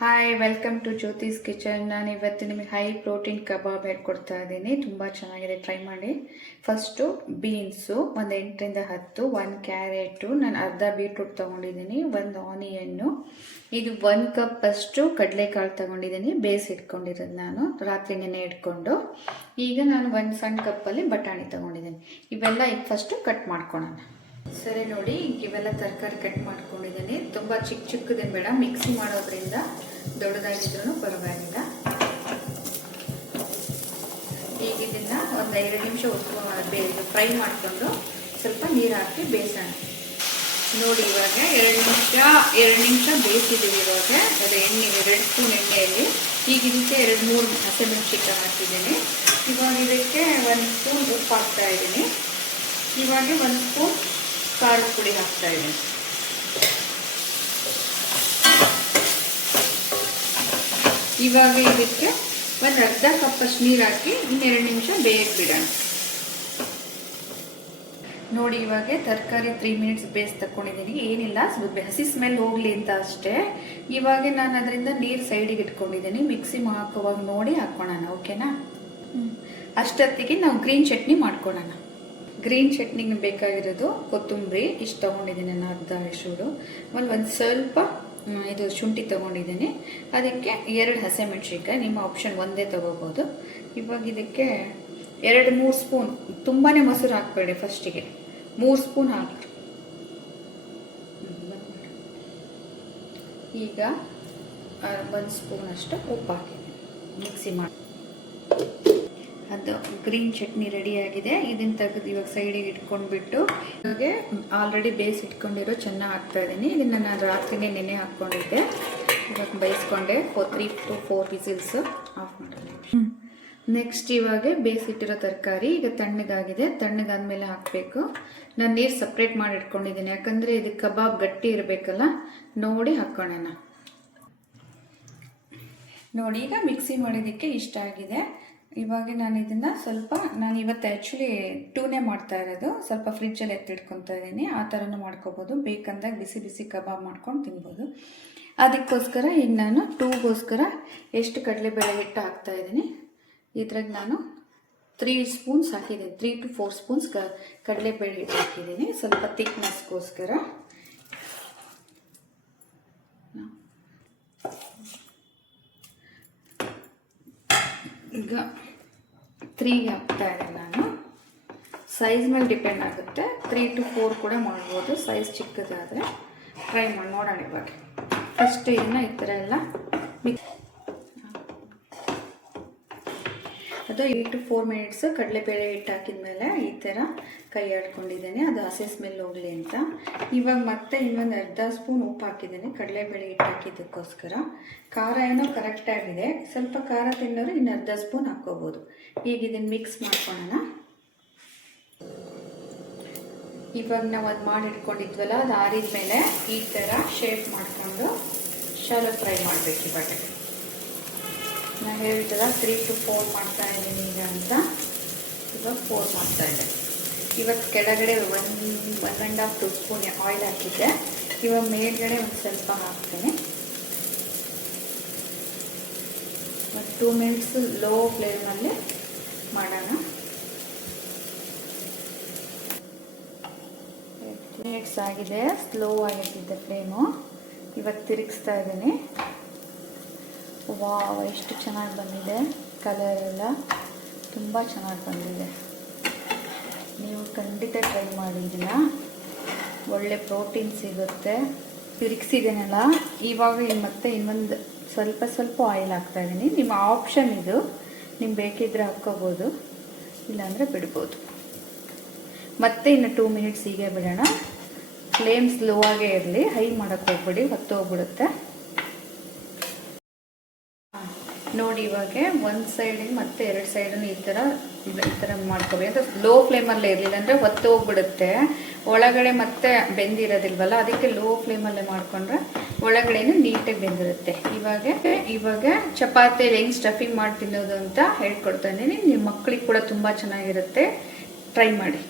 Hi, welcome to Jyothi's kitchen. ನಾನು ಇವತ್ತು ನಿಮಗೆ ಹೈ ಪ್ರೋಟೀನ್ ಕಬಾಬ್ ಹೇಳ್ಕೊಡ್ತಾ ಇದ್ದೀನಿ. ತುಂಬ ಚೆನ್ನಾಗಿದೆ, ಟ್ರೈ ಮಾಡಿ. ಫಸ್ಟು ಬೀನ್ಸು ಒಂದು 8ರಿಂದ 10, 1 ಕ್ಯಾರೆಟು, ನಾನು ಅರ್ಧ ಬೀಟ್ರೂಟ್ ತೊಗೊಂಡಿದ್ದೀನಿ, 1 ಆನಿಯನ್ನು, ಇದು 1 ಕಪ್ ಅಷ್ಟು ಕಡಲೆಕಾಳು ತೊಗೊಂಡಿದ್ದೀನಿ, ಬೇಯಿಸಿಟ್ಕೊಂಡಿರೋದು ನಾನು ರಾತ್ರಿ ನೆನೆ ಇಟ್ಕೊಂಡು. ಈಗ ನಾನು 1 ಸಣ್ಣ ಕಪ್ಪಲ್ಲಿ ಬಟಾಣಿ ತೊಗೊಂಡಿದ್ದೀನಿ. ಇವೆಲ್ಲ ಈಗ ಫಸ್ಟು ಕಟ್ ಮಾಡ್ಕೊಳ್ಳೋಣ. ಸರಿ ನೋಡಿ, ಇವೆಲ್ಲ ತರಕಾರಿ ಕಟ್ ಮಾಡ್ಕೊಂಡಿದ್ದೀನಿ. ತುಂಬ ಚಿಕ್ಕದೇನು ಬೇಡ, ಮಿಕ್ಸಿ ಮಾಡೋದ್ರಿಂದ ದೊಡ್ಡದಾಗಿದ್ರೂ ಪರವಾಗಿಲ್ಲ. ಈಗ ಇದನ್ನ ಒಂದು 2 ನಿಮಿಷ ಫ್ರೈ ಮಾಡಿಕೊಂಡು ಸ್ವಲ್ಪ ನೀರು ಹಾಕಿ ಬೇಯಿಸೋಣ. ನೋಡಿ, ಇವಾಗ 2 ನಿಮಿಷ ಬೇಯಿಸಿದ್ದೀವಿ. ಇವಾಗ ಅದು ಎಣ್ಣೆ 2 ಸ್ಪೂನ್ ಎಣ್ಣೆಯಲ್ಲಿ ಈಗ ಇದಕ್ಕೆ 2-3 ಹಸಿಮೆಣಸಿನಕಾಯಿ ಹಾಕಿದ್ದೀನಿ. ಇವಾಗ ಇದಕ್ಕೆ 1 ಸ್ಪೂನ್ ಉಪ್ಪು ಹಾಕ್ತಾ ಇದ್ದೀನಿ. ಇವಾಗ 1 ಸ್ಪೂನ್ ಖಾರದ ಪುಡಿ ಹಾಕ್ತಾ ಇದ್ದೀನಿ. ಇವಾಗ ಇದಕ್ಕೆ ಒಂದು ಅರ್ಧ ಕಪ್ಪಷ್ಟು ನೀರು ಹಾಕಿ 2 ನಿಮಿಷ ಬೇಯಕ್ಕೆ ಬಿಡೋಣ. ನೋಡಿ, ಇವಾಗ ತರಕಾರಿ 3 ಮಿನಿಟ್ಸ್ ಬೇಯಿಸಿ ತಗೊಂಡಿದ್ದೀನಿ. ಏನಿಲ್ಲ, ಹಸಿ ಸ್ಮೆಲ್ ಹೋಗ್ಲಿ ಅಂತ ಅಷ್ಟೇ. ಇವಾಗ ನಾನು ಅದರಿಂದ ನೀರು ಸೈಡಿಗೆ ಇಟ್ಕೊಂಡಿದ್ದೀನಿ. ಮಿಕ್ಸಿ ಹಾಕುವಾಗ ನೋಡಿ ಹಾಕೋಣ, ಓಕೆನಾ? ಅಷ್ಟೊತ್ತಿಗೆ ನಾವು ಗ್ರೀನ್ ಚಟ್ನಿ ಮಾಡ್ಕೊಳ್ಳೋಣ. ಗ್ರೀನ್ ಚಟ್ನಿಗೆ ಬೇಕಾಗಿರೋದು ಕೊತ್ತಂಬರಿ ಇಷ್ಟು ತೊಗೊಂಡಿದ್ದೀನಿ, ನಾನು ಅರ್ಧ ಎಷ್ಟುಡು. ಒಂದು ಸ್ವಲ್ಪ ಇದು ಶುಂಠಿ ತೊಗೊಂಡಿದ್ದೀನಿ. ಅದಕ್ಕೆ 2 ಹಸಿಮೆಣಸಿನಕಾಯಿ, ನಿಮ್ಮ ಆಪ್ಷನ್ ಒಂದೇ ತೊಗೋಬೋದು. ಇವಾಗ ಇದಕ್ಕೆ 2-3 ಸ್ಪೂನ್, ತುಂಬಾ ಮೊಸರು ಹಾಕಬೇಡಿ, ಫಸ್ಟಿಗೆ 3 ಸ್ಪೂನ್ ಹಾಕಿ. ಈಗ 1 ಸ್ಪೂನ್ ಅಷ್ಟು ಉಪ್ಪು ಹಾಕಿದ್ದೀನಿ, ಮಿಕ್ಸಿ ಮಾಡಿ. ಅದು ಗ್ರೀನ್ ಚಟ್ನಿ ರೆಡಿಯಾಗಿದೆ. ಇದನ್ನು ತೆಗೆದು ಇವಾಗ ಸೈಡಿಗೆ ಇಟ್ಕೊಂಡ್ಬಿಟ್ಟು ಹಾಗೆ ಆಲ್ರೆಡಿ ಬೇಯಿಸಿಟ್ಕೊಂಡಿರೋ ಚೆನ್ನಾಗಿ ಹಾಕ್ತಾ ಇದ್ದೀನಿ. ಇದನ್ನು ನಾನು ರಾತ್ರಿನೇ ನೆನೆ ಹಾಕ್ಕೊಂಡಿದ್ದೆ. ಇವಾಗ ಬೇಯಿಸ್ಕೊಂಡೆ 3 to 4 ವಿಸಿಲ್ಸು. ಆಫ್ ಮಾಡೋಣ. ನೆಕ್ಸ್ಟ್ ಇವಾಗ ಬೇಯಿಸಿಟ್ಟಿರೋ ತರಕಾರಿ ಈಗ ತಣ್ಣಗಾಗಿದೆ. ತಣ್ಣಗಾದ್ಮೇಲೆ ಹಾಕಬೇಕು. ನಾನು ನೀರು ಸಪ್ರೇಟ್ ಮಾಡಿ ಇಟ್ಕೊಂಡಿದ್ದೀನಿ, ಯಾಕಂದರೆ ಇದು ಕಬಾಬ್ ಗಟ್ಟಿ ಇರಬೇಕಲ್ಲ, ನೋಡಿ ಹಾಕ್ಕೊಳ್ಳೋಣ. ನೋಡಿ, ಈಗ ಮಿಕ್ಸಿ ಮಾಡೋದಕ್ಕೆ ಇಷ್ಟ ಆಗಿದೆ. ಇವಾಗ ನಾನು ಇದನ್ನು ನಾನು ಇವತ್ತು ಆ್ಯಕ್ಚುಲಿ 2ನೇ ಮಾಡ್ತಾ ಇರೋದು. ಸ್ವಲ್ಪ ಫ್ರಿಜ್ಜಲ್ಲಿ ಎತ್ತಿಟ್ಕೊತಾ ಇದ್ದೀನಿ. ಆ ಥರನೂ ಮಾಡ್ಕೋಬೋದು. ಬೇಕಂದಾಗ ಬಿಸಿ ಬಿಸಿ ಕಬಾಬ್ ಮಾಡ್ಕೊಂಡು ತಿನ್ಬೋದು. ಅದಕ್ಕೋಸ್ಕರ ಈಗ ನಾನು 2ಗೋಸ್ಕರ ಎಷ್ಟು ಕಡಲೆಬೇಳೆ ಹಿಟ್ಟು ಹಾಕ್ತಾ ಇದ್ದೀನಿ. ಇದ್ರಾಗ ನಾನು 3 ಸ್ಪೂನ್ಸ್ ಹಾಕಿದ್ದೀನಿ, 3 to 4 ಸ್ಪೂನ್ಸ್ ಕಡಲೆಬೇಳೆ ಹಿಟ್ಟು ಹಾಕಿದ್ದೀನಿ, ಸ್ವಲ್ಪ ಥಿಕ್ನೆಸ್ಗೋಸ್ಕರ. ಈಗ 3ಗೆ ಹಾಕ್ತಾ ಇದ್ದೀನಿ ನಾನು. ಸೈಜ್ ಮೇಲೆ ಡಿಪೆಂಡ್ ಆಗುತ್ತೆ, 3 to 4 ಕೂಡ ಮಾಡ್ಬೋದು. ಸೈಜ್ ಚಿಕ್ಕದಾದರೆ ಟ್ರೈ ಮಾಡಿ ನೋಡೋಣ. ಇವಾಗ ಫಸ್ಟ್ ಇದನ್ನು ಈ ಥರ ಎಲ್ಲ ಅದು 8 to 4 ಮಿನಿಟ್ಸ್ ಕಡಲೆಬೇಳೆ ಹಿಟ್ಟು ಹಾಕಿದ ಮೇಲೆ ಈ ಥರ ಕೈ ಆಡ್ಕೊಂಡಿದ್ದೇನೆ, ಅದು ಹಸಿ ಸ್ಮೆಲ್ ಹೋಗಲಿ ಅಂತ. ಇವಾಗ ಮತ್ತೆ ಇನ್ನೊಂದು ಅರ್ಧ ಸ್ಪೂನ್ ಉಪ್ಪು ಹಾಕಿದ್ದೇನೆ, ಕಡಲೆಬೇಳೆ ಹಿಟ್ಟು ಹಾಕಿದ್ದಕ್ಕೋಸ್ಕರ. ಖಾರ ಏನೋ ಕರೆಕ್ಟಾಗಿದೆ, ಸ್ವಲ್ಪ ಖಾರ ತಿನ್ನೋರು ಇನ್ನು ಅರ್ಧ ಸ್ಪೂನ್ ಹಾಕ್ಕೋಬೋದು. ಈಗ ಇದನ್ನು ಮಿಕ್ಸ್ ಮಾಡ್ಕೊಳ್ಳೋಣ. ಇವಾಗ ನಾವು ಅದು ಮಾಡಿಟ್ಕೊಂಡಿದ್ವಲ್ಲ, ಅದು ಆರಿದ ಮೇಲೆ ಈ ಥರ ಶೇಪ್ ಮಾಡಿಕೊಂಡು ಶಾಲೋ ಫ್ರೈ ಮಾಡಬೇಕು. ಇವಾಗ ನಾನು ಹೇಳಿದ್ದಲ್ಲ 3 to 4 ಮಾಡ್ತಾ ಇದ್ದೀನಿ ಈಗ ಅಂತ. ಇವಾಗ 4 ಮಾಡ್ತಾ ಇದ್ದೆ. ಇವಾಗ ಕೆಳಗಡೆ 1.5-2 ಸ್ಪೂನ್ ಆಯಿಲ್ ಹಾಕಿದ್ದೆ. ಇವಾಗ ಮೇಲ್ಗಡೆ ಒಂದು ಸ್ವಲ್ಪ ಹಾಕ್ತೇನೆ. 2 ಮಿನಿಟ್ಸ್ ಲೋ ಫ್ಲೇಮಲ್ಲಿ ಮಾಡೋಣ. 2 ಮಿನಿಟ್ಸ್ ಆಗಿದೆ, ಸ್ಲೋ ಆಗಿಟ್ಟಿದ್ದೆ ಫ್ಲೇಮು. ಇವಾಗ ತಿರುಗಿಸ್ತಾ ಇದ್ದೀನಿ. ವಾವ್, ಎಷ್ಟು ಚೆನ್ನಾಗಿ ಬಂದಿದೆ, ಕಲರ್ ಎಲ್ಲ ತುಂಬ ಚೆನ್ನಾಗಿ ಬಂದಿದೆ. ನೀವು ಖಂಡಿತ ಟ್ರೈ ಮಾಡಿದ್ದೀರಾ, ಒಳ್ಳೆ ಪ್ರೋಟೀನ್ ಸಿಗುತ್ತೆ. ತಿರುಗಿಸಿದ್ದೇನಲ್ಲ, ಇವಾಗ ಮತ್ತೆ ಇನ್ನೊಂದು ಸ್ವಲ್ಪ ಆಯಿಲ್ ಹಾಕ್ತಾಯಿದ್ದೀನಿ. ನಿಮ್ಮ ಆಪ್ಷನ್ ಇದು, ನಿಮ್ಗೆ ಬೇಕಿದ್ರೆ ಹಾಕ್ಕೋಬೋದು, ಇಲ್ಲಾಂದರೆ ಬಿಡ್ಬೋದು. ಮತ್ತೆ ಇನ್ನು 2 ಮಿನಿಟ್ಸ್ ಹೀಗೆ ಬಿಡೋಣ. ಫ್ಲೇಮ್ ಸ್ಲೋ ಆಗೇ ಇರಲಿ, ಹೈ ಮಾಡೋಕ್ಕೆ ಹೋಗ್ಬಿಡಿ, ಹೊತ್ತು ಹೋಗ್ಬಿಡುತ್ತೆ. ನೋಡಿ, ಇವಾಗ ಒಂದು ಸೈಡಿಗೆ ಮತ್ತೆ 2 ಸೈಡನ್ನು ಈ ಥರ ಮಾಡ್ಕೋಬೇಕು. ಅಂತ ಲೋ ಫ್ಲೇಮಲ್ಲೇ ಇರಲಿಲ್ಲ ಅಂದರೆ ಹೊತ್ತು ಹೋಗ್ಬಿಡುತ್ತೆ, ಒಳಗಡೆ ಮತ್ತೆ ಬೆಂದಿರೋದಿಲ್ವಲ್ಲ, ಅದಕ್ಕೆ ಲೋ ಫ್ಲೇಮಲ್ಲೇ ಮಾಡಿಕೊಂಡ್ರೆ ಒಳಗಡೆನೂ ನೀಟಾಗಿ ಬೆಂದಿರುತ್ತೆ. ಇವಾಗ ಚಪಾತಿಯಲ್ಲಿ ಹೆಂಗೆ ಸ್ಟಫಿಂಗ್ ಮಾಡಿ ತಿನ್ನೋದು ಅಂತ ಹೇಳ್ಕೊಡ್ತಾ ಇದ್ದೀನಿ. ನಿಮ್ಮ ಮಕ್ಕಳಿಗೆ ಕೂಡ ತುಂಬ ಚೆನ್ನಾಗಿರುತ್ತೆ, ಟ್ರೈ ಮಾಡಿ.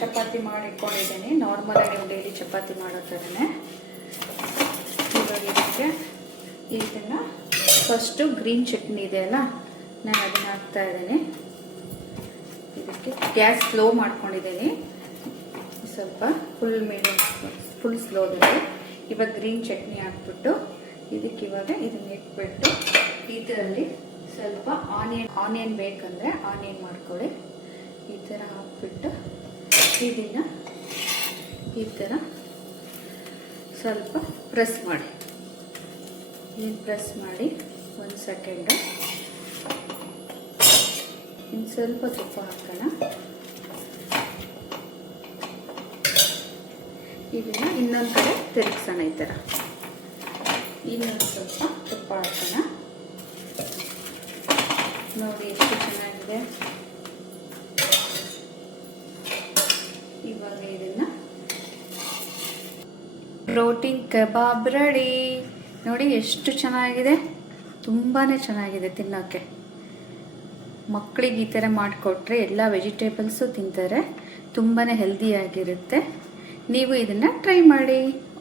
ಚಪಾತಿ ಮಾಡಿ ಇಟ್ಕೊಂಡಿದ್ದೀನಿ, ನಾರ್ಮಲಾಗಿ ನೀವು ಡೈಲಿ ಚಪಾತಿ ಮಾಡೋ ಥರನೇ. ಇವಾಗ ಇದಕ್ಕೆ ಇದನ್ನು ಫಸ್ಟು ಗ್ರೀನ್ ಚಟ್ನಿ ಇದೆಯಲ್ಲ, ನಾನು ಅದನ್ನು ಹಾಕ್ತಾ ಇದ್ದೀನಿ. ಇದಕ್ಕೆ ಗ್ಯಾಸ್ ಸ್ಲೋ ಮಾಡ್ಕೊಂಡಿದ್ದೀನಿ, ಸ್ವಲ್ಪ ಫುಲ್ ಸ್ಲೋದಲ್ಲಿ. ಇವಾಗ ಗ್ರೀನ್ ಚಟ್ನಿ ಹಾಕ್ಬಿಟ್ಟು ಇದಕ್ಕೆ ಇವಾಗ ಇದನ್ನ ಇಟ್ಬಿಟ್ಟು ಇದರಲ್ಲಿ ಸ್ವಲ್ಪ ಆನಿಯನ್ ಬೇಕಂದರೆ ಆನಿಯನ್ ಮಾಡ್ಕೊಳ್ಳಿ. ಈ ಥರ ಹಾಕ್ಬಿಟ್ಟು ಇದನ್ನು ಈ ಥರ ಸ್ವಲ್ಪ ಪ್ರೆಸ್ ಮಾಡಿ. ಇದನ್ನು ಪ್ರೆಸ್ ಮಾಡಿ 1 ಸೆಕೆಂಡು. ಇನ್ನು ಸ್ವಲ್ಪ ತುಪ್ಪ ಹಾಕೋಣ. ಇದನ್ನು ಇನ್ನೊಂದು ಕಡೆ ತಿರುಗಿಸೋಣ. ಈ ಥರ ಇನ್ನೊಂದು ಸ್ವಲ್ಪ ತುಪ್ಪ ಹಾಕೋಣ. ನೋಡಿ ಎಷ್ಟು ಚೆನ್ನಾಗಿದೆ. ಇವಾಗ ಇದನ್ನು ಪ್ರೋಟೀನ್ ಕಬಾಬ್ ರೆಡಿ. ನೋಡಿ ಎಷ್ಟು ಚೆನ್ನಾಗಿದೆ, ತುಂಬಾ ಚೆನ್ನಾಗಿದೆ ತಿನ್ನೋಕ್ಕೆ. ಮಕ್ಕಳಿಗೆ ಈ ಥರ ಮಾಡಿಕೊಟ್ರೆ ಎಲ್ಲ ವೆಜಿಟೇಬಲ್ಸು ತಿಂತಾರೆ, ತುಂಬಾ ಹೆಲ್ದಿಯಾಗಿರುತ್ತೆ. ನೀವು ಇದನ್ನು ಟ್ರೈ ಮಾಡಿ.